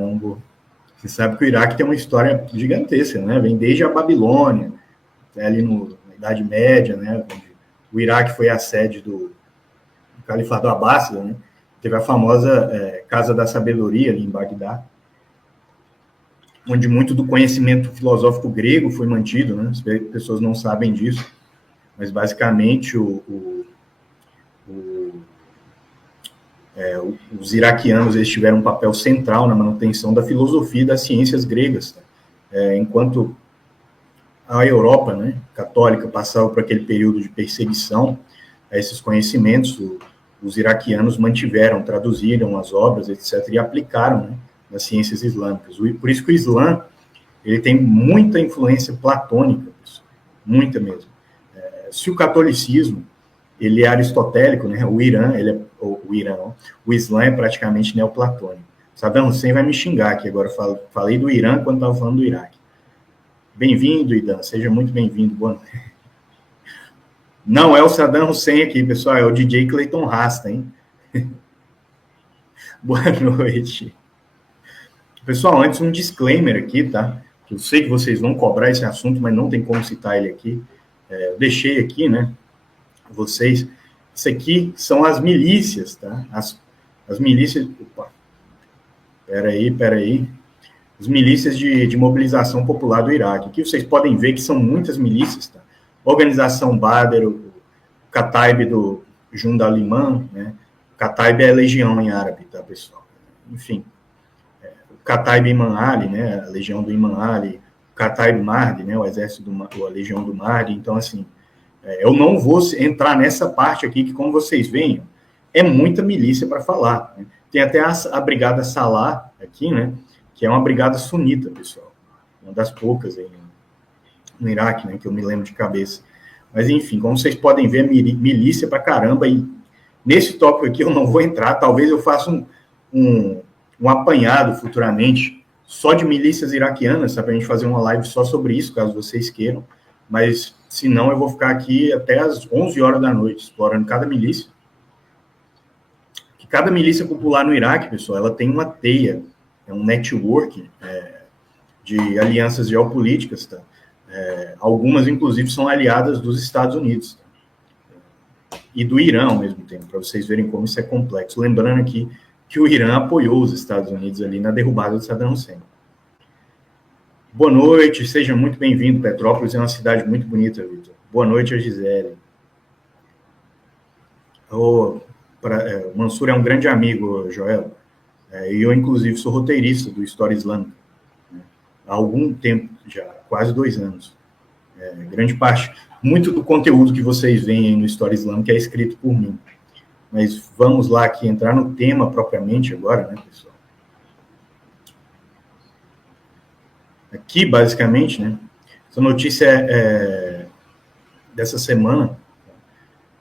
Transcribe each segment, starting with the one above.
Não vou. Você sabe que o Iraque tem uma história gigantesca, né? Vem desde a Babilônia, ali na Idade Média, né? O Iraque foi a sede do Califado Abássida, né? Teve a famosa Casa da Sabedoria ali em Bagdá, onde muito do conhecimento filosófico grego foi mantido, né? As pessoas não sabem disso, mas basicamente os iraquianos eles tiveram um papel central na manutenção da filosofia e das ciências gregas, enquanto a Europa, né, católica passava por aquele período de perseguição a esses conhecimentos, os iraquianos mantiveram, traduziram as obras, etc., e aplicaram, né, nas ciências islâmicas. Por isso que o Islã ele tem muita influência platônica, pessoal, muita mesmo. Se o catolicismo ele é aristotélico, né, o Islã é praticamente neoplatônico. Saddam Hussein vai me xingar aqui agora, falei do Irã quando estava falando do Iraque. Bem-vindo, Idan, seja muito bem-vindo, boa noite. Não é o Saddam Hussein aqui, pessoal, é o DJ Clayton Rasta, hein? Boa noite. Pessoal, antes um disclaimer aqui, tá? Eu sei que vocês vão cobrar esse assunto, mas não tem como citar ele aqui. Eu deixei aqui, né? Vocês, isso aqui são as milícias, tá? As milícias... Opa, peraí. As milícias de mobilização popular do Iraque. Aqui vocês podem ver que são muitas milícias, tá? Organização Badr, o Kataib do Jundaliman, né? Kataib é legião em árabe, tá, pessoal? Enfim, o Kataib Imam Ali, né? A legião do Imam Ali, o Kataib Mahdi, né? O exército a legião do Mahdi. Então, assim, eu não vou entrar nessa parte aqui, que como vocês veem, é muita milícia para falar, né? Tem até a Brigada Salah aqui, né? Que é uma brigada sunita, pessoal. Uma das poucas aí no Iraque, né? Que eu me lembro de cabeça. Mas, enfim, como vocês podem ver, milícia pra caramba. E nesse tópico aqui eu não vou entrar. Talvez eu faça um apanhado futuramente só de milícias iraquianas, para a gente fazer uma live só sobre isso, caso vocês queiram. Mas, se não, eu vou ficar aqui até as 11 horas da noite, explorando cada milícia. Que cada milícia popular no Iraque, pessoal, ela tem uma teia, é um network de alianças geopolíticas, tá? Algumas, inclusive, são aliadas dos Estados Unidos, tá? E do Irã, ao mesmo tempo, para vocês verem como isso é complexo. Lembrando aqui que o Irã apoiou os Estados Unidos ali na derrubada de Saddam Hussein. Boa noite, seja muito bem-vindo. Petrópolis é uma cidade muito bonita, Vitor. Boa noite a Gisele. O Mansur é um grande amigo, Joel. E eu, inclusive, sou roteirista do História Islâmica, né? Há algum tempo já, quase 2 anos. Grande parte, muito do conteúdo que vocês veem no História Islâmica é escrito por mim. Mas vamos lá aqui, entrar no tema propriamente agora, né, pessoal? Aqui, basicamente, né, essa notícia dessa semana,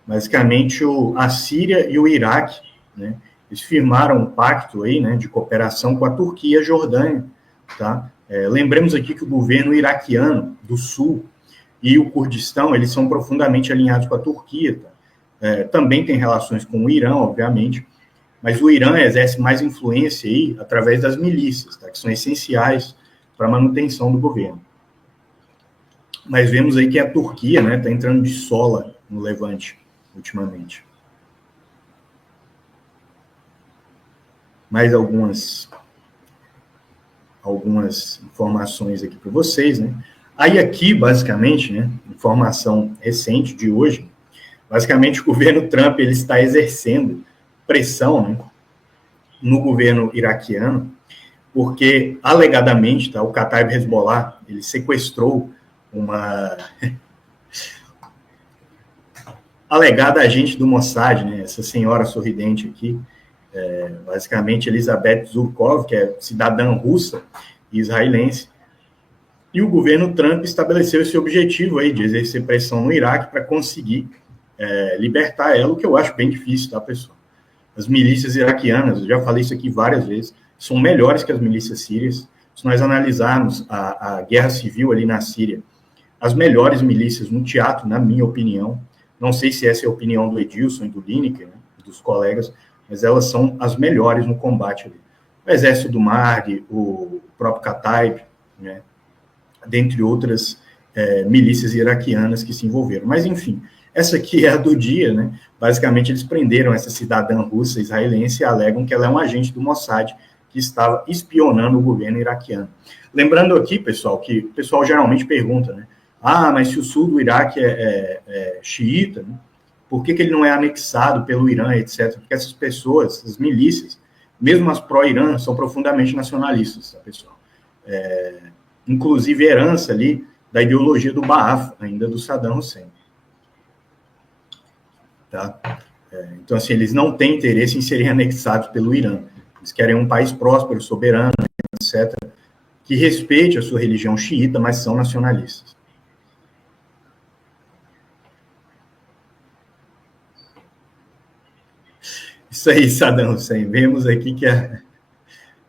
basicamente a Síria e o Iraque, né, eles firmaram um pacto aí, né, de cooperação com a Turquia e a Jordânia, tá? Lembremos aqui que o governo iraquiano do Sul e o Kurdistão, eles são profundamente alinhados com a Turquia, tá? Também tem relações com o Irã, obviamente, mas o Irã exerce mais influência aí através das milícias, tá? Que são essenciais para a manutenção do governo. Mas vemos aí que a Turquia, né, está entrando de sola no Levante ultimamente. Mais algumas informações aqui para vocês, né? Aí aqui, basicamente, né, informação recente de hoje, basicamente o governo Trump ele está exercendo pressão, né, no governo iraquiano, porque, alegadamente, tá, o Kataib Hezbollah, ele sequestrou uma alegada agente do Mossad, né, essa senhora sorridente aqui, basicamente Elizabeth Zurkov, que é cidadã russa e israelense, e o governo Trump estabeleceu esse objetivo aí de exercer pressão no Iraque para conseguir libertar ela, o que eu acho bem difícil, tá, pessoal? As milícias iraquianas, eu já falei isso aqui várias vezes, são melhores que as milícias sírias. Se nós analisarmos a guerra civil ali na Síria, as melhores milícias no teatro, na minha opinião, não sei se essa é a opinião do Edilson e do Lineker, né, dos colegas, mas elas são as melhores no combate ali. o Exército do Marg, o próprio Kataib, né, dentre outras milícias iraquianas que se envolveram. Mas, enfim, essa aqui é a do dia, né? Basicamente, eles prenderam essa cidadã russa israelense e alegam que ela é um agente do Mossad que estava espionando o governo iraquiano. Lembrando aqui, pessoal, que o pessoal geralmente pergunta, né? Ah, mas se o sul do Iraque é xiita, né? Por que ele não é anexado pelo Irã, etc.? Porque essas pessoas, as milícias, mesmo as pró-Irã, são profundamente nacionalistas, tá, pessoal? Inclusive herança ali da ideologia do Ba'ath, ainda do Saddam Hussein. Tá? Então, assim, eles não têm interesse em serem anexados pelo Irã. Eles querem um país próspero, soberano, etc., que respeite a sua religião xiita, mas são nacionalistas. Isso aí, Saddam Hussein. Vemos aqui que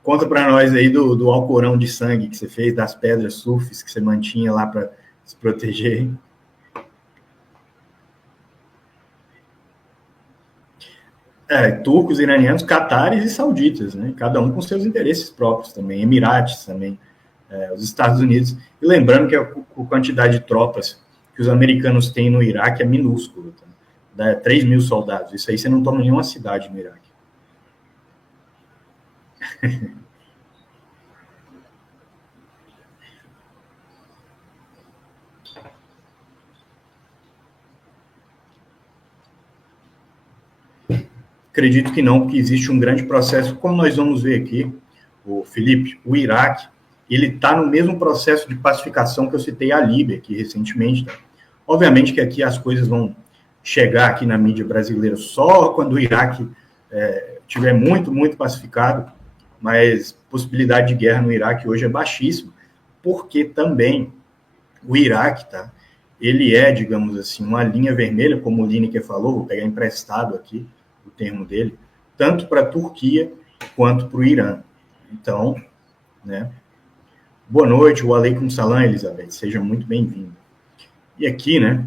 conta para nós aí do alcorão de sangue que você fez, das pedras sufis que você mantinha lá para se proteger. Turcos, iranianos, catares e sauditas, né? Cada um com seus interesses próprios também, Emirates também, os Estados Unidos. E lembrando que a quantidade de tropas que os americanos têm no Iraque é minúscula, tá? 3 mil soldados. Isso aí você não toma nenhuma cidade no Iraque. Acredito que não, porque existe um grande processo, como nós vamos ver aqui, o Felipe, o Iraque, ele está no mesmo processo de pacificação que eu citei a Líbia aqui recentemente. Tá? Obviamente que aqui as coisas vão chegar aqui na mídia brasileira só quando o Iraque estiver muito, muito pacificado, mas possibilidade de guerra no Iraque hoje é baixíssima, porque também o Iraque, tá? Ele é, digamos assim, uma linha vermelha, como o Lineker falou, vou pegar emprestado aqui o termo dele, tanto para a Turquia quanto para o Irã. Então, né? Boa noite, o Aleikum Salam, Elizabeth, seja muito bem-vinda. E aqui, né?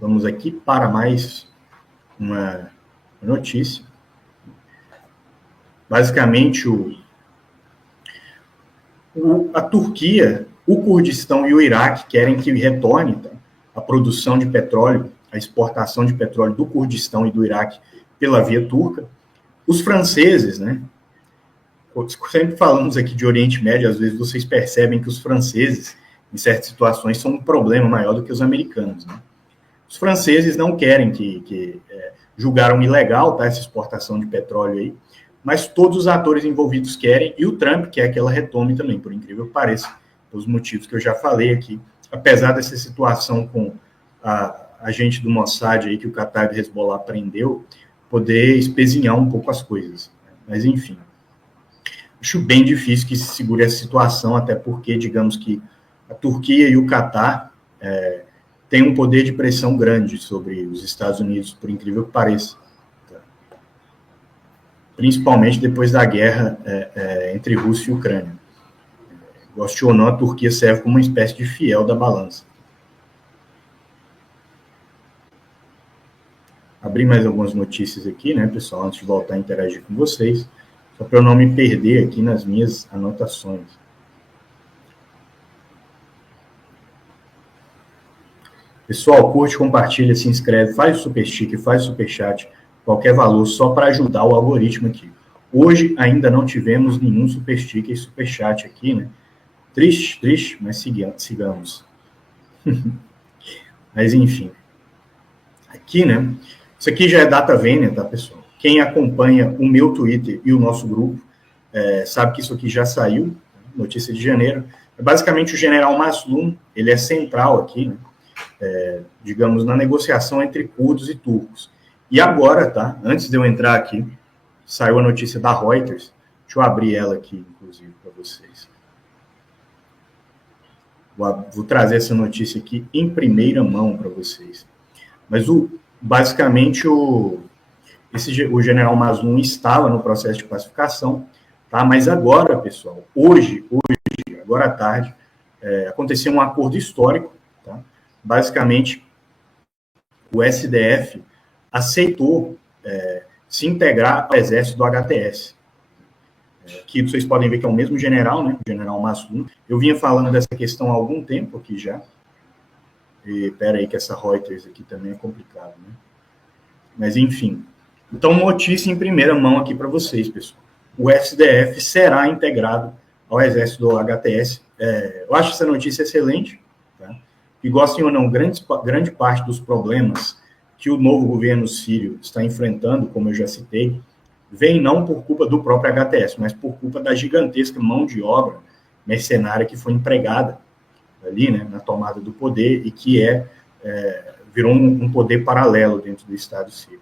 Vamos aqui para mais uma notícia. Basicamente, a Turquia, o Kurdistão e o Iraque querem que retorne, tá, a produção de petróleo, a exportação de petróleo do Kurdistão e do Iraque pela via turca. Os franceses, né? Sempre falamos aqui de Oriente Médio, às vezes vocês percebem que os franceses, em certas situações, são um problema maior do que os americanos, né? Os franceses não querem julgaram ilegal, tá, essa exportação de petróleo aí, mas todos os atores envolvidos querem, e o Trump quer que ela retome também, por incrível que pareça, pelos motivos que eu já falei aqui, apesar dessa situação com a gente do Mossad aí, que o Kataib Hezbollah prendeu, poder espezinhar um pouco as coisas. Mas, enfim, acho bem difícil que se segure essa situação, até porque, digamos que a Turquia e o Catar têm um poder de pressão grande sobre os Estados Unidos, por incrível que pareça. Principalmente depois da guerra entre Rússia e Ucrânia. Goste ou não, a Turquia serve como uma espécie de fiel da balança. Abri mais algumas notícias aqui, né, pessoal, antes de voltar a interagir com vocês, só para eu não me perder aqui nas minhas anotações. Pessoal, curte, compartilha, se inscreve, faz o super stick, faz o super chat, qualquer valor, só para ajudar o algoritmo aqui. Hoje ainda não tivemos nenhum super stick e super chat aqui, né? Triste, mas sigamos. Mas enfim. Aqui, né? Isso aqui já é data vênia, tá, pessoal? Quem acompanha o meu Twitter e o nosso grupo sabe que isso aqui já saiu, notícia de janeiro. Basicamente, o general Maslum, ele é central aqui, né? Digamos, na negociação entre curdos e turcos. E agora, tá? Antes de eu entrar aqui, saiu a notícia da Reuters. Deixa eu abrir ela aqui, inclusive, para vocês. Vou trazer essa notícia aqui em primeira mão para vocês. Mas, basicamente, o general Maslum estava no processo de pacificação, tá? Mas agora, pessoal, hoje, agora à tarde, aconteceu um acordo histórico, tá? Basicamente, o SDF aceitou se integrar ao exército do HTS. Aqui vocês podem ver que é o mesmo general, né? O general Massoud. Eu vinha falando dessa questão há algum tempo aqui já. E pera aí que essa Reuters aqui também é complicado, né? Mas enfim. Então, notícia em primeira mão aqui para vocês, pessoal. O SDF será integrado ao exército do HTS. Eu acho essa notícia excelente, tá? E gostem ou não, grande parte dos problemas que o novo governo sírio está enfrentando, como eu já citei, vem não por culpa do próprio HTS, mas por culpa da gigantesca mão de obra mercenária que foi empregada ali, né, na tomada do poder e que virou um poder paralelo dentro do Estado sírio.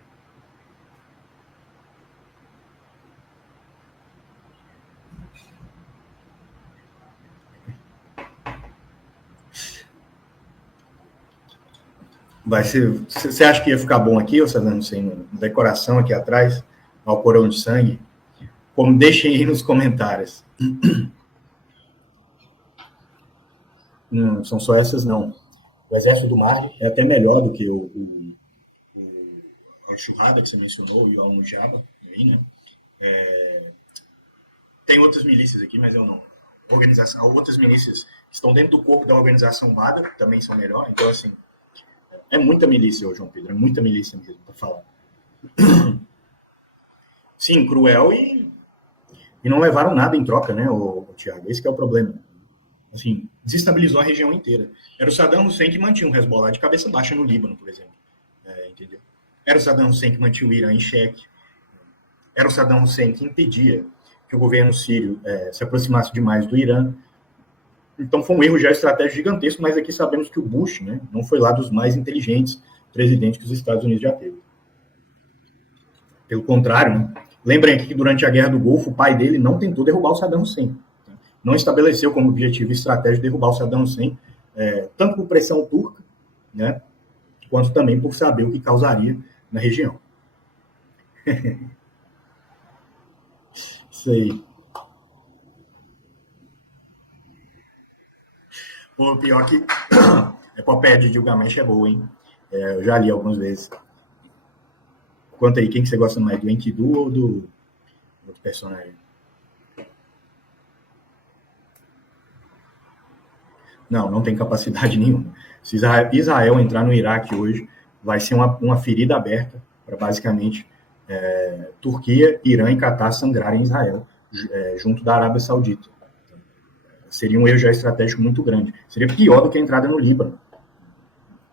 Vai ser. Você acha que ia ficar bom aqui, ou Saddam Hussein, decoração aqui atrás, ao corão de sangue? Como deixem aí nos comentários. Não são só essas, não. O Exército do Mar é até melhor do que o Churrada, que você mencionou, e o Al-Nujaba, né? Tem outras milícias aqui, mas eu não. Outras milícias que estão dentro do corpo da organização Badr também são melhores. Então, assim, é muita milícia, João Pedro, é muita milícia mesmo, para falar. Sim, cruel e não levaram nada em troca, né, o Thiago? Esse que é o problema. Assim, desestabilizou a região inteira. Era o Saddam Hussein que mantinha o Hezbollah de cabeça baixa no Líbano, por exemplo. Entendeu? Era o Saddam Hussein que mantinha o Irã em xeque. Era o Saddam Hussein que impedia que o governo sírio se aproximasse demais do Irã. Então foi um erro já estratégico gigantesco, mas aqui sabemos que o Bush, né, não foi lá dos mais inteligentes presidentes que os Estados Unidos já teve. Pelo contrário, né, lembrem aqui que durante a Guerra do Golfo, o pai dele não tentou derrubar o Saddam Hussein. Não estabeleceu como objetivo estratégico derrubar o Saddam Hussein, tanto por pressão turca, né, quanto também por saber o que causaria na região. Isso aí. Pô, pior que a epopeia de Gilgamesh é boa, hein? Eu já li algumas vezes. Conta aí, quem que você gosta mais, do Enkidu ou do outro personagem? Não tem capacidade nenhuma. Se Israel entrar no Iraque hoje, vai ser uma ferida aberta para basicamente Turquia, Irã e Catar sangrarem Israel, junto da Arábia Saudita. Seria um erro já estratégico muito grande. Seria pior do que a entrada no Líbano.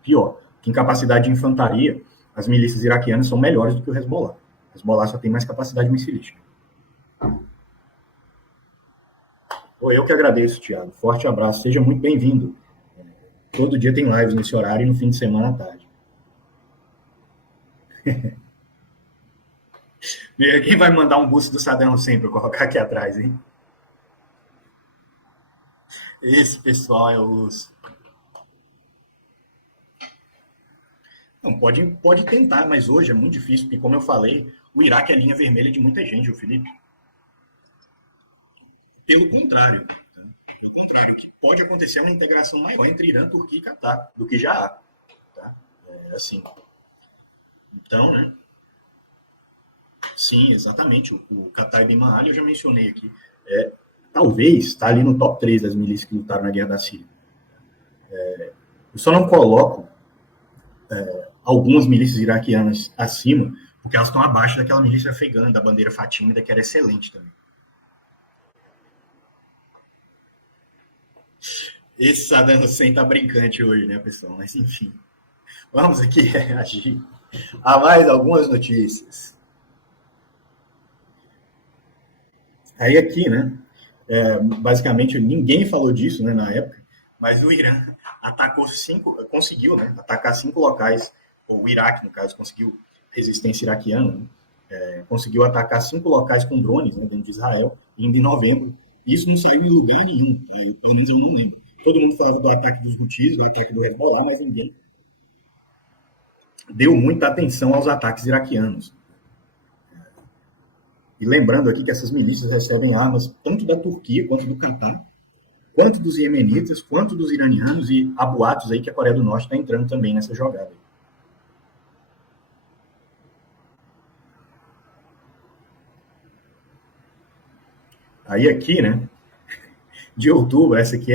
Pior. Que em capacidade de infantaria, as milícias iraquianas são melhores do que o Hezbollah. O Hezbollah só tem mais capacidade missilística. Eu que agradeço, Thiago. Forte abraço. Seja muito bem-vindo. Todo dia tem lives nesse horário e no fim de semana à tarde. Quem vai mandar um busto do Saddam Hussein para colocar aqui atrás, hein? Esse pessoal é os... Não, pode tentar, mas hoje é muito difícil, porque como eu falei, o Iraque é a linha vermelha de muita gente, o Felipe. Pelo contrário, que pode acontecer uma integração maior entre Irã, Turquia e Catar, do que já há. Tá? Assim. Então, né? Sim, exatamente. O Qatar Bin Ali eu já mencionei aqui. Talvez está ali no top 3 das milícias que lutaram na Guerra da Síria. Eu só não coloco algumas milícias iraquianas acima, porque elas estão abaixo daquela milícia afegã, da bandeira fatímida, que era excelente também. Esse Saddam Hussein tá brincante hoje, né, pessoal? Mas enfim. Vamos aqui reagir a mais algumas notícias. Aí aqui, né? Basicamente ninguém falou disso, né, na época, mas o Irã conseguiu, né, atacar 5 locais, ou o Iraque, no caso, conseguiu resistência iraquiana, né, conseguiu atacar 5 locais com drones, né, dentro de Israel, ainda em novembro. Isso não saiu em lugar nenhum, pelo menos eu não lembro. Todo mundo falava do ataque dos Houthis, do ataque do Hezbollah, mas ninguém deu muita atenção aos ataques iraquianos. E lembrando aqui que essas milícias recebem armas tanto da Turquia quanto do Catar, quanto dos iemenitas, quanto dos iranianos, e há boatos aí que a Coreia do Norte está entrando também nessa jogada. Aí aqui, né, de outubro, essa aqui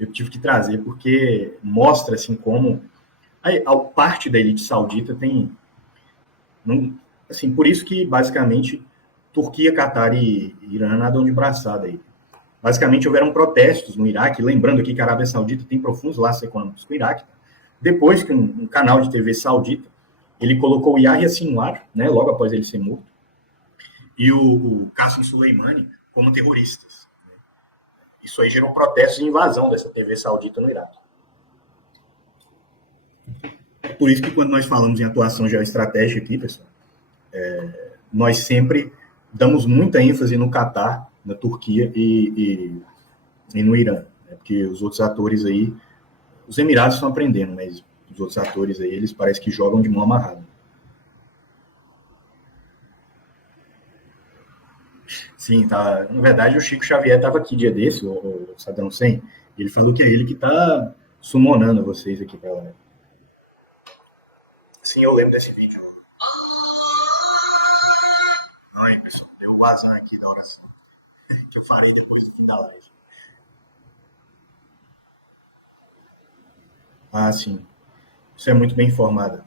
eu tive que trazer porque mostra assim como a parte da elite saudita tem, não, assim, por isso que basicamente Turquia, Catar e Irã nadam de braçada aí. Basicamente houveram protestos no Iraque, lembrando aqui que a Arábia Saudita tem profundos laços econômicos com o Iraque, depois que um canal de TV saudita, ele colocou o Yahya Sinwar, né, logo após ele ser morto, e o Qasem Soleimani como terroristas. Isso aí gerou protestos e invasão dessa TV saudita no Iraque. Por isso que quando nós falamos em atuação geoestratégica aqui, pessoal, nós sempre damos muita ênfase no Catar, na Turquia e no Irã, né? Porque os outros atores aí, os Emirados estão aprendendo, mas os outros atores aí, eles parecem que jogam de mão amarrada. Sim, tá. Na verdade, o Chico Xavier estava aqui dia desse, o Sadão Sen, ele falou que é ele que está sumonando vocês aqui pra lá. Sim, eu lembro desse vídeo. Ai, pessoal, deu o azar aqui da oração, que eu farei depois do final da live. Ah, sim. Isso é muito bem informado.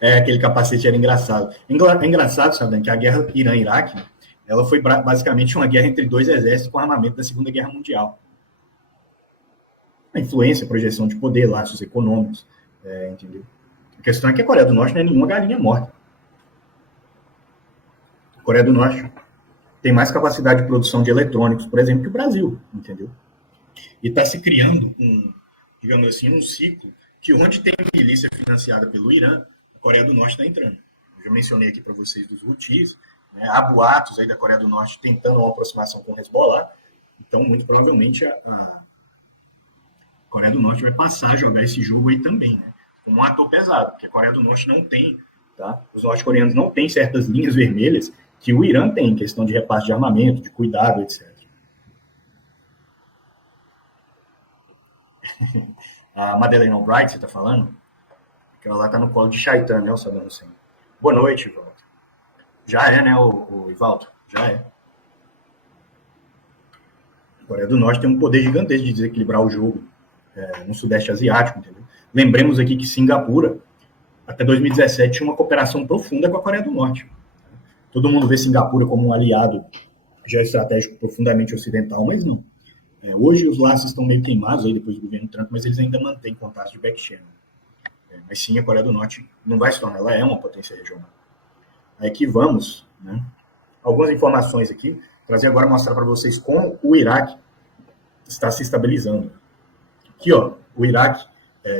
É, aquele capacete era engraçado. É engraçado, sabe, que a guerra Irã-Iraque, ela foi basicamente uma guerra entre dois exércitos com armamento da Segunda Guerra Mundial. A influência, a projeção de poder, laços econômicos, entendeu? A questão é que a Coreia do Norte não é nenhuma galinha morta. A Coreia do Norte tem mais capacidade de produção de eletrônicos, por exemplo, que o Brasil, entendeu? E está se criando digamos assim, um ciclo que onde tem milícia financiada pelo Irã, a Coreia do Norte está entrando. Eu já mencionei aqui para vocês dos Houthis, né? Há boatos aí da Coreia do Norte tentando uma aproximação com o Hezbollah, então muito provavelmente a Coreia do Norte vai passar a jogar esse jogo aí também, né? Como um ator pesado, porque a Coreia do Norte não tem, tá? Os norte-coreanos não têm certas linhas vermelhas que o Irã tem, questão de repasse de armamento, de cuidado, etc. A Madeleine Albright, você está falando? Aquela lá está no colo de Shaitan, né, o Saddam Hussein. Boa noite, Ivaldo. Já é, né, o Ivaldo? Já é. A Coreia do Norte tem um poder gigantesco de desequilibrar o jogo no Sudeste Asiático, entendeu? Lembremos aqui que Singapura, até 2017, tinha uma cooperação profunda com a Coreia do Norte. Todo mundo vê Singapura como um aliado geoestratégico profundamente ocidental, mas não. Hoje os laços estão meio queimados aí depois do governo Trump, mas eles ainda mantêm contatos de back-channel. Mas sim, a Coreia do Norte não vai se tornar, ela é uma potência regional. Aí que vamos, né? Algumas informações aqui, trazer agora mostrar para vocês como o Iraque está se estabilizando. Aqui, ó, o Iraque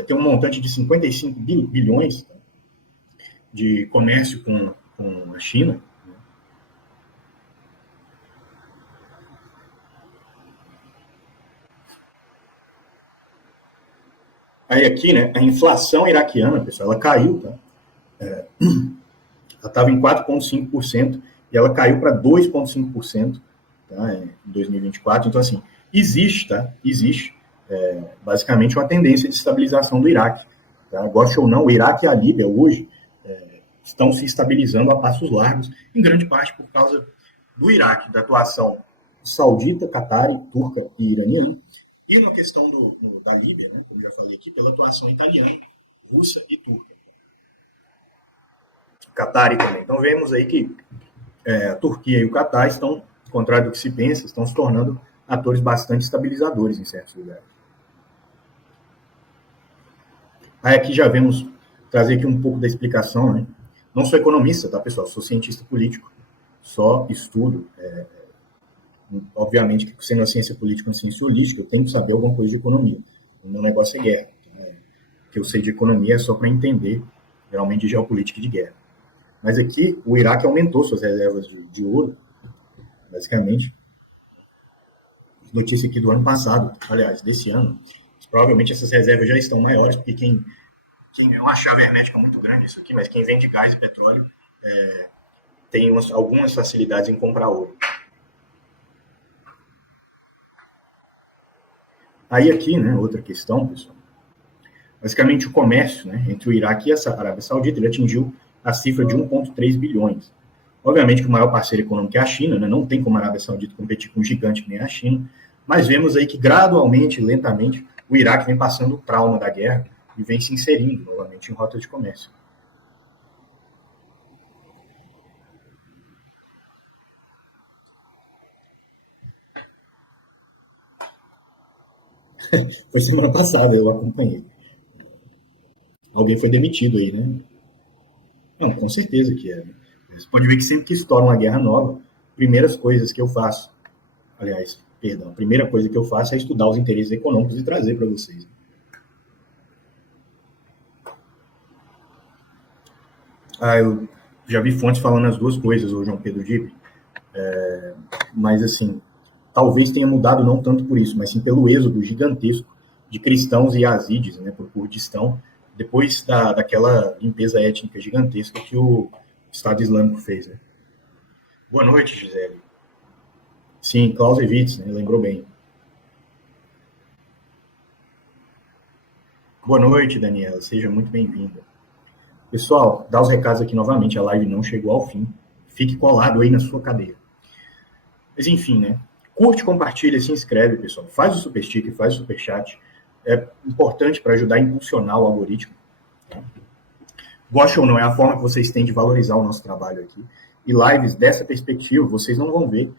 tem um montante de 55 bilhões, tá, de comércio com a China. Aí aqui, né, a inflação iraquiana, pessoal, ela caiu, tá? Ela estava em 4,5% e ela caiu para 2,5%, tá, em 2024. Então, assim, existe, tá? Existe basicamente uma tendência de estabilização do Iraque. Tá? Goste ou não, o Iraque e a Líbia hoje estão se estabilizando a passos largos, em grande parte por causa do Iraque, da atuação saudita, catari, turca e iraniana, e na questão da Líbia, né, como já falei aqui, pela atuação italiana, russa e turca. Catari também. Então vemos aí que a Turquia e o Catar estão, ao contrário do que se pensa, estão se tornando atores bastante estabilizadores em certos lugares. Aí aqui já vemos trazer aqui um pouco da explicação, né? Não sou economista, tá, pessoal? Sou cientista político. Só estudo. Obviamente que sendo a ciência política uma ciência holística, eu tenho que saber alguma coisa de economia. O meu negócio é guerra. O que eu sei de economia é só para entender, geralmente, de geopolítica e de guerra. Mas aqui, o Iraque aumentou suas reservas de ouro, basicamente. Notícia aqui do ano passado, aliás, desse ano. Provavelmente essas reservas já estão maiores, porque quem é uma chave hermética muito grande isso aqui, mas quem vende gás e petróleo tem algumas facilidades em comprar ouro. Aí aqui, né, outra questão, pessoal. Basicamente o comércio, né, entre o Iraque e a Arábia Saudita, ele atingiu a cifra de 1,3 bilhões. Obviamente que o maior parceiro econômico é a China, né? Não tem como a Arábia Saudita competir com um gigante que nem a China, mas vemos aí que gradualmente, lentamente, o Iraque vem passando o trauma da guerra e vem se inserindo novamente em rota de comércio. Foi semana passada, eu acompanhei. Alguém foi demitido aí, né? Não, com certeza que é. Você pode ver que sempre que estoura uma guerra nova, primeiras coisas que eu faço, aliás, perdão, a primeira coisa que eu faço é estudar os interesses econômicos e trazer para vocês. Eu já vi fontes falando as duas coisas, o João Pedro Dibe, mas assim, talvez tenha mudado não tanto por isso, mas sim pelo êxodo gigantesco de cristãos e yazidis, né, por Kurdistão, depois daquela limpeza étnica gigantesca que o Estado Islâmico fez. Né? Boa noite, Gisele. Sim, Clausewitz, né, lembrou bem. Boa noite, Daniela, seja muito bem-vinda. Pessoal, dá os recados aqui novamente, a live não chegou ao fim. Fique colado aí na sua cadeira. Mas enfim, né? Curte, compartilha, se inscreve, pessoal. Faz o super sticker, faz o super chat. É importante para ajudar a impulsionar o algoritmo. Tá? Goste ou não, é a forma que vocês têm de valorizar o nosso trabalho aqui. E lives dessa perspectiva vocês não vão ver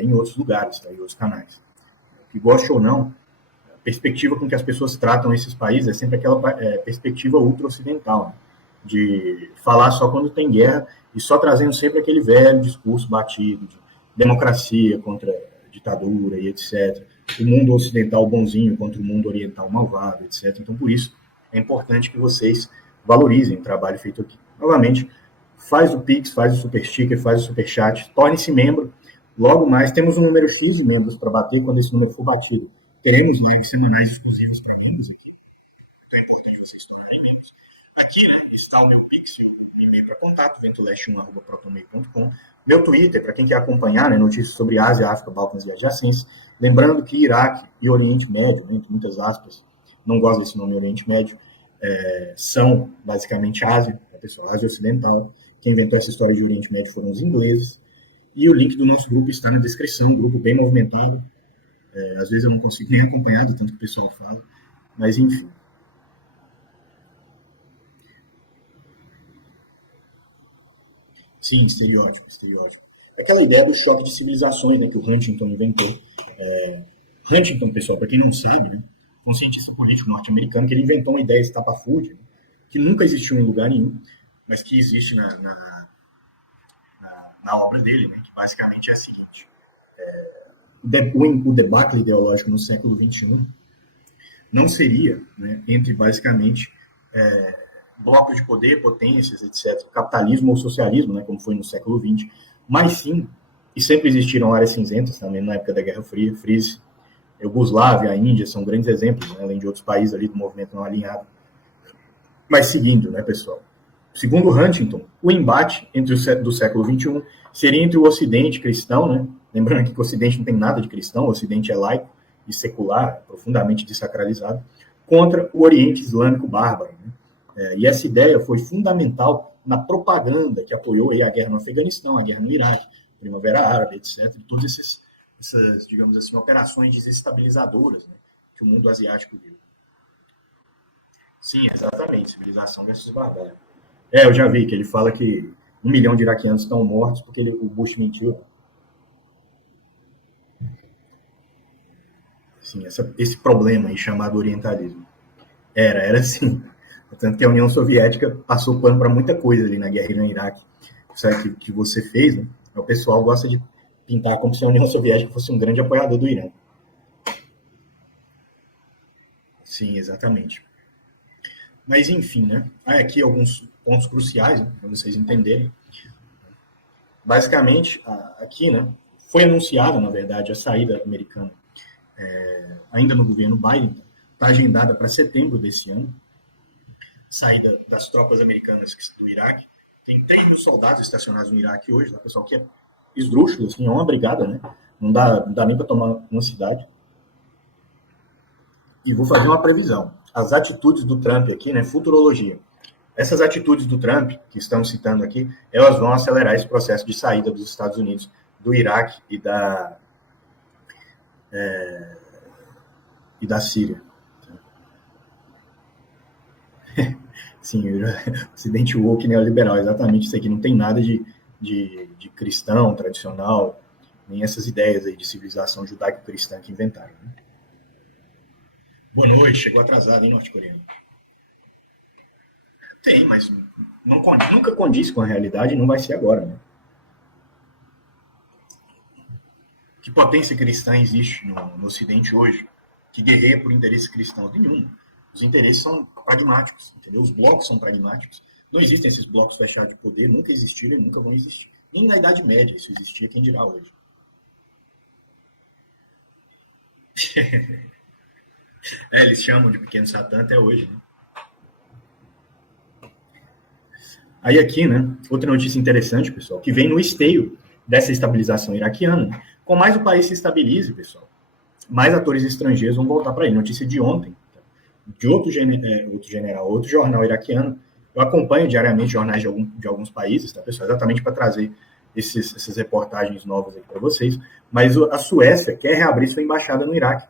em outros lugares, tá? Em outros canais. Que goste ou não, a perspectiva com que as pessoas tratam esses países é sempre aquela perspectiva ultra-ocidental, né? De falar só quando tem guerra e só trazendo sempre aquele velho discurso batido de democracia contra ditadura e etc. O mundo ocidental bonzinho contra o mundo oriental malvado, etc. Então, por isso, é importante que vocês valorizem o trabalho feito aqui. Novamente, faz o Pix, faz o Super Sticker, faz o Super Chat, torne-se membro. Logo mais, temos um número X de membros para bater quando esse número for batido. Teremos lives semanais exclusivas para membros aqui. Então é importante vocês tornarem membros. Aqui, né, está o meu Pix, o e-mail para contato, ventoleste1@protonmail.com. Meu Twitter, para quem quer acompanhar, né, notícias sobre Ásia, África, Balcãs e adjacências. Lembrando que Iraque e Oriente Médio, né, entre muitas aspas, não gosto desse nome Oriente Médio, são basicamente Ásia, né, pessoal, Ásia Ocidental. Quem inventou essa história de Oriente Médio foram os ingleses. E o link do nosso grupo está na descrição, um grupo bem movimentado. Às vezes eu não consigo nem acompanhar do tanto que o pessoal fala, mas enfim. Sim, estereótipo, estereótipo. Aquela ideia do choque de civilizações, né, que o Huntington inventou. Huntington, pessoal, para quem não sabe, né, foi um cientista político norte-americano que ele inventou uma ideia estapafúrdia, né, que nunca existiu em lugar nenhum, mas que existe na obra dele, né, que basicamente é a seguinte. O debacle ideológico no século XXI não seria, né, entre basicamente blocos de poder, potências, etc., capitalismo ou socialismo, né, como foi no século XX, mas sim, e sempre existiram áreas cinzentas também na época da Guerra Fria, Iugoslávia, a Índia, são grandes exemplos, né, além de outros países ali do movimento não alinhado. Mas seguindo, né, pessoal, segundo Huntington, o embate do século XXI seria entre o Ocidente cristão, né, lembrando que o Ocidente não tem nada de cristão, o Ocidente é laico e secular, profundamente desacralizado, contra o Oriente Islâmico bárbaro, né? E essa ideia foi fundamental na propaganda que apoiou aí a guerra no Afeganistão, a guerra no Iraque, a Primavera Árabe, etc. Todas essas, digamos assim, operações desestabilizadoras, né, que o mundo asiático viu. Sim, exatamente, civilização versus barbárie. Eu já vi que ele fala que 1 milhão de iraquianos estão mortos porque o Bush mentiu. Sim, esse problema aí chamado orientalismo. Era assim. Tanto que a União Soviética passou pano para muita coisa ali na guerra no Iraque. Sabe que você fez, né? O pessoal gosta de pintar como se a União Soviética fosse um grande apoiador do Irã. Sim, exatamente. Mas enfim, né? Aqui alguns pontos cruciais, né, para vocês entenderem. Basicamente, aqui, né, foi anunciada, na verdade, a saída americana ainda no governo Biden, está agendada para setembro desse ano. Saída das tropas americanas do Iraque. Tem 3 mil soldados estacionados no Iraque hoje, tá, pessoal, que é esdrúxulo, assim, é uma brigada, né? Não dá nem para tomar uma cidade. E vou fazer uma previsão. As atitudes do Trump aqui, né, futurologia. Essas atitudes do Trump, que estamos citando aqui, elas vão acelerar esse processo de saída dos Estados Unidos do Iraque e da Síria. Sim, o Ocidente woke neoliberal, exatamente isso aqui. Não tem nada de cristão tradicional, nem essas ideias aí de civilização judaico-cristã que inventaram. Né? Boa noite, chegou atrasado, hein, norte-coreano? Tem, mas não condiz, nunca condiz com a realidade e não vai ser agora. Né? Que potência cristã existe no Ocidente hoje? Que guerreia por interesses cristãos? Nenhum. Os interesses são pragmáticos, entendeu? Os blocos são pragmáticos. Não existem esses blocos fechados de poder, nunca existiram e nunca vão existir. Nem na Idade Média isso existia, quem dirá hoje. Eles chamam de pequeno Satã até hoje. Né? Aí aqui, né, outra notícia interessante, pessoal, que vem no esteio dessa estabilização iraquiana. Né? Com mais o país se estabilize, pessoal, mais atores estrangeiros vão voltar para ele. Notícia de ontem, de outro general, outro jornal iraquiano. Eu acompanho diariamente jornais de alguns países, tá, pessoal? Exatamente para trazer essas reportagens novas aqui para vocês. Mas a Suécia quer reabrir sua embaixada no Iraque.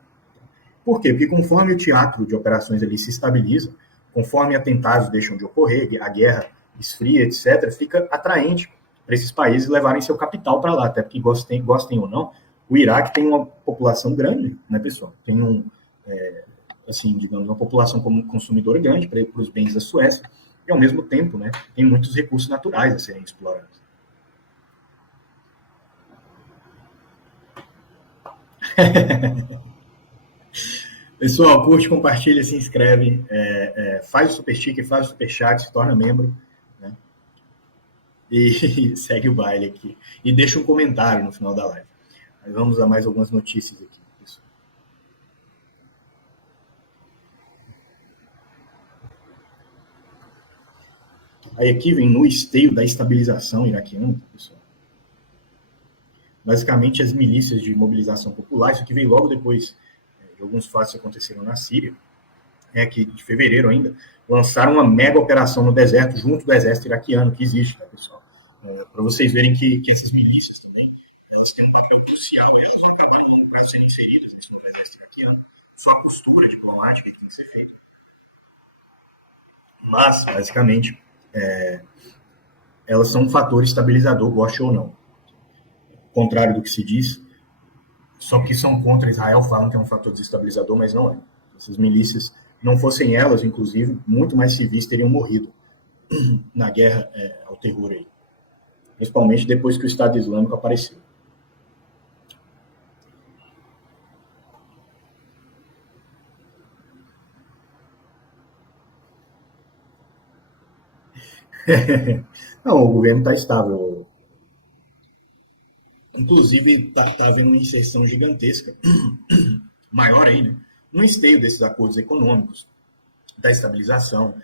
Por quê? Porque conforme o teatro de operações ali se estabiliza, conforme atentados deixam de ocorrer, a guerra esfria, etc., fica atraente para esses países levarem seu capital para lá, até porque gostem ou não, o Iraque tem uma população grande, né, pessoal? Tem assim, digamos, uma população como consumidora grande para os bens da Suécia, e ao mesmo tempo, né, tem muitos recursos naturais a serem explorados. Pessoal, curte, compartilha, se inscreve, faz o super sticker, faz o super chat, se torna membro, né? E segue o baile aqui. E deixa um comentário no final da live. Mas vamos a mais algumas notícias aqui, pessoal. Aí aqui vem no esteio da estabilização iraquiana, pessoal. Basicamente as milícias de mobilização popular, isso aqui veio logo depois de alguns fatos que aconteceram na Síria, que de fevereiro ainda, lançaram uma mega operação no deserto junto do exército iraquiano que existe, tá, pessoal? Para vocês verem que essas milícias também, elas têm um papel crucial, elas vão acabar em longo prazo sendo inseridas nesse novo exército iraquiano, só a postura diplomática que tem que ser feita. Mas, basicamente, elas são um fator estabilizador, goste ou não. Contrário do que se diz, só que são contra Israel, falam que é um fator desestabilizador, mas não é. Essas milícias, não fossem elas, inclusive, muito mais civis teriam morrido na guerra ao terror aí. Principalmente depois que o Estado Islâmico apareceu. Não, o governo está estável. Inclusive, está havendo uma inserção gigantesca, maior ainda, no esteio desses acordos econômicos, da estabilização,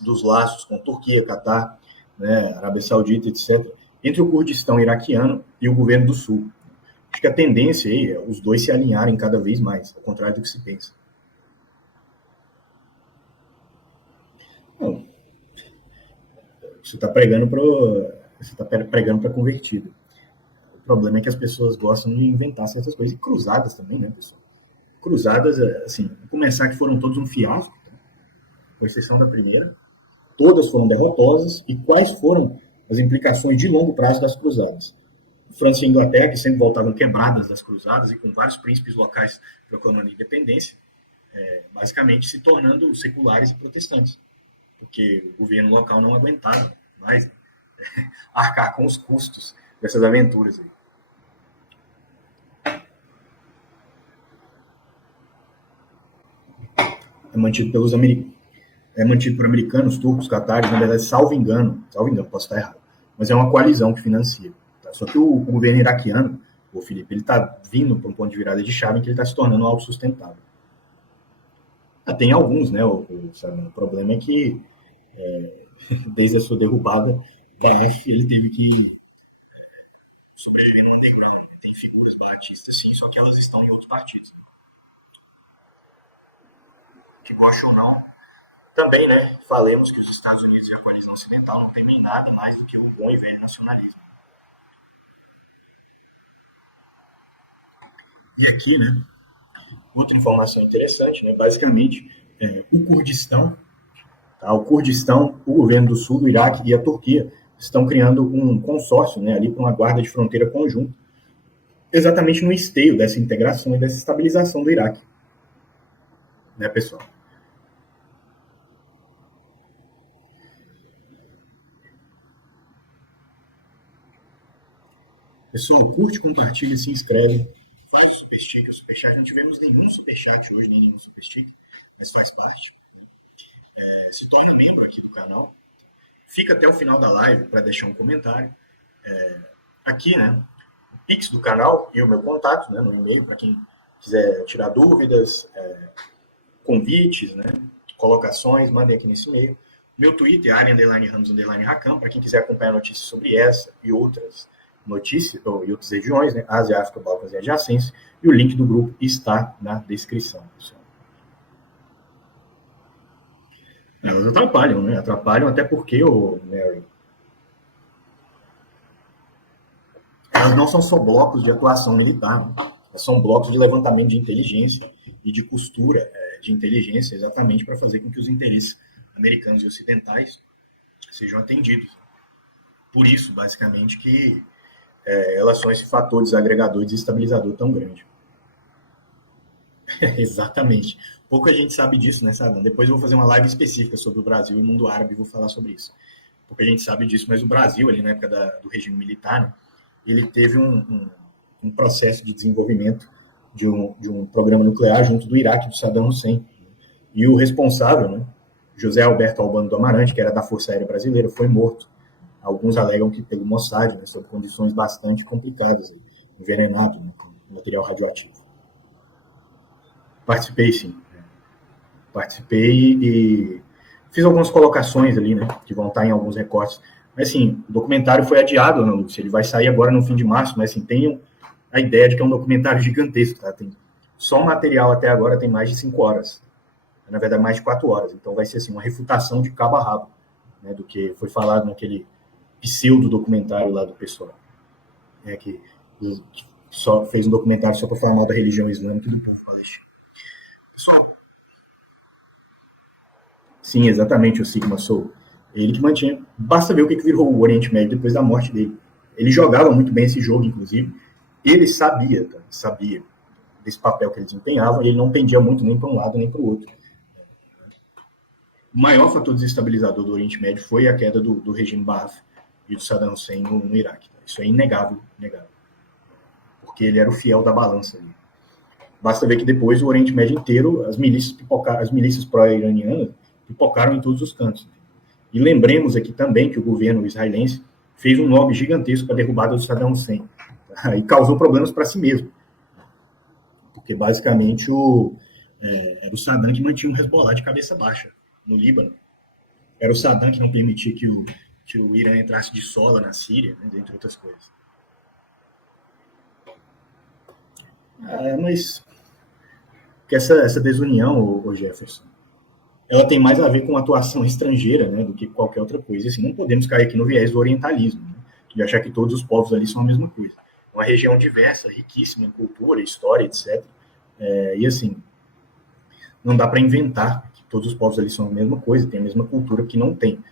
dos laços com Turquia, Catar, né, Arábia Saudita, etc., entre o Kurdistão iraquiano e o governo do Sul. Acho que a tendência aí é os dois se alinharem cada vez mais, ao contrário do que se pensa. Não, você está pregando para convertido. O problema é que as pessoas gostam de inventar certas coisas. E cruzadas também, né, pessoal? Cruzadas, assim, começar que foram todos um fiasco, tá? Com exceção da primeira. Todas foram derrotosas. E quais foram as implicações de longo prazo das cruzadas? França e Inglaterra, que sempre voltavam quebradas das cruzadas e com vários príncipes locais proclamando independência, basicamente se tornando seculares e protestantes, porque o governo local não aguentava mais arcar com os custos dessas aventuras aí. É mantido pelos americanos. É mantido por americanos, turcos, catares, na verdade, salvo engano, posso estar errado, mas é uma coalizão que financia. Tá? Só que o governo iraquiano, o Felipe, ele está vindo para um ponto de virada de chave em que ele está se tornando autossustentável. Tem alguns, né? O problema é que, desde a sua derrubada, Daesh ele teve que sobreviver no underground. Tem figuras baratistas, sim, só que elas estão em outros partidos. Que goste ou não, Também, né, falemos que os Estados Unidos e a coalizão ocidental não temem nada mais do que o bom e velho nacionalismo. E aqui, né, outra informação interessante, né, basicamente, o Kurdistão, tá, o governo do sul do Iraque e a Turquia estão criando um consórcio, né, ali para uma guarda de fronteira conjunta, exatamente no esteio dessa integração e dessa estabilização do Iraque, né, pessoal? Pessoal, curte, compartilha, se inscreve, faz o superstick, o superchat. Não tivemos nenhum superchat hoje, nem nenhum superstick, mas faz parte. Se torna membro aqui do canal. Fica até o final da live para deixar um comentário. Aqui, né, o Pix do canal e o meu contato, né, no e-mail, para quem quiser tirar dúvidas, convites, né, colocações, mandem aqui nesse e-mail. Meu Twitter, Ari_Ramos_Racam, para quem quiser acompanhar notícias sobre essa e outras notícias, ou, e outras regiões, né, Ásia, África, Balcãs e adjacências, e o link do grupo está na descrição, pessoal. Elas atrapalham, né? Atrapalham até porque, o Mary, elas não são só blocos de atuação militar, né? São blocos de levantamento de inteligência e de costura de inteligência, exatamente para fazer com que os interesses americanos e ocidentais sejam atendidos. Por isso, basicamente, que elas são esse fator desagregador e desestabilizador tão grande. Exatamente. Pouca gente sabe disso, né, Sadam? Depois eu vou fazer uma live específica sobre o Brasil e o mundo árabe e vou falar sobre isso. Pouca gente sabe disso, mas o Brasil, ali na época do regime militar, né, ele teve um processo de desenvolvimento de um programa nuclear junto do Iraque, do Saddam Hussein. E o responsável, né, José Alberto Albano do Amarante, que era da Força Aérea Brasileira, foi morto. Alguns alegam que pelo Mossad, né, sob condições bastante complicadas, envenenado, né, com material radioativo. Participei, sim. Participei e fiz algumas colocações ali, né, que vão estar em alguns recortes. Mas, assim, o documentário foi adiado, não, ele vai sair agora no fim de março, mas, assim, tenham a ideia de que é um documentário gigantesco, tá? Tem, só o material até agora tem mais de 5 horas. Na verdade, mais de 4 horas. Então, vai ser, assim, uma refutação de cabo a rabo, né, do que foi falado naquele pseudo-documentário lá do pessoal, né, que só fez um documentário só para falar mal da religião islâmica e do povo palestino. Pessoal, sim, exatamente, o Sigma Soul. Ele que mantinha. Basta ver o que virou o Oriente Médio depois da morte dele. Ele jogava muito bem esse jogo, inclusive. Ele sabia, tá? Sabia desse papel que ele desempenhava e ele não pendia muito nem para um lado nem para o outro. O maior fator desestabilizador do Oriente Médio foi a queda do regime Baaf e do Saddam Hussein no Iraque. Tá? Isso é inegável, inegável. Porque ele era o fiel da balança ali. Basta ver que depois o Oriente Médio inteiro, as milícias pró-iranianas pipocaram em todos os cantos. E lembremos aqui também que o governo israelense fez um lobby gigantesco para a derrubada do Saddam Hussein, tá? E causou problemas para si mesmo, porque basicamente era o Saddam que mantinha o Hezbollah de cabeça baixa no Líbano. Era o Saddam que não permitia que o Irã entrasse de sola na Síria, né, entre outras coisas. Mas que essa desunião, o Jefferson, ela tem mais a ver com atuação estrangeira, né, do que qualquer outra coisa. Assim, não podemos cair aqui no viés do orientalismo, né, de achar que todos os povos ali são a mesma coisa. É uma região diversa, riquíssima em cultura, história, etc. E assim, não dá para inventar que todos os povos ali são a mesma coisa, tem a mesma cultura que não tem.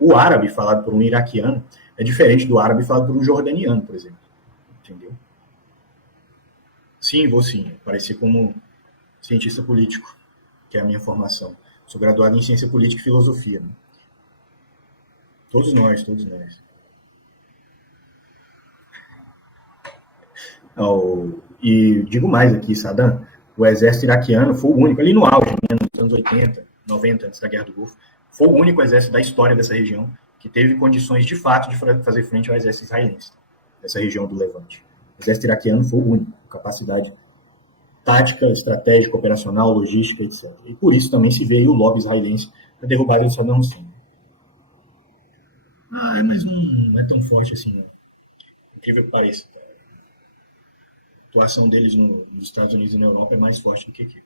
O árabe falado por um iraquiano é diferente do árabe falado por um jordaniano, por exemplo. Entendeu? Sim, vou sim. Apareci como cientista político, que é a minha formação. Sou graduado em ciência política e filosofia. Né? Todos nós, todos nós. E digo mais aqui, Saddam, o exército iraquiano foi o único, ali no auge, né, nos anos 80, 90, antes da Guerra do Golfo, foi o único exército da história dessa região que teve condições de fato de fazer frente ao exército israelense, dessa região do Levante. O exército iraquiano foi o único, com capacidade tática, estratégica, operacional, logística, etc. E por isso também se vê aí o lobby israelense para derrubar o Saddam Hussein. Mas não é tão forte assim, não. Incrível que pareça. A atuação deles nos Estados Unidos e na Europa é mais forte do que aqui.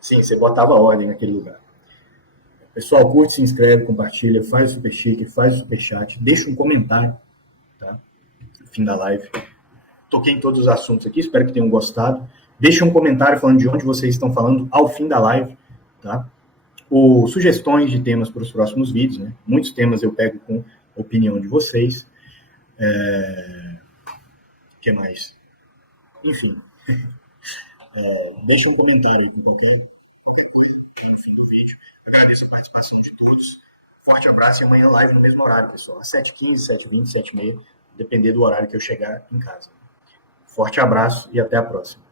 Sim, você botava ordem naquele lugar. Pessoal, curte, se inscreve, compartilha, faz o super chique, faz o super chat, deixa um comentário, tá? No fim da live. Toquei em todos os assuntos aqui, espero que tenham gostado. Deixa um comentário falando de onde vocês estão falando ao fim da live, tá? Ou sugestões de temas para os próximos vídeos, né? Muitos temas eu pego com a opinião de vocês. O que mais? Enfim, deixa um comentário aí, qualquer coisa no fim do vídeo. Agradeço a participação de todos. Forte abraço e amanhã live no mesmo horário, pessoal. Às 7h15, 7h20, 7h30, depender do horário que eu chegar em casa. Forte abraço e até a próxima.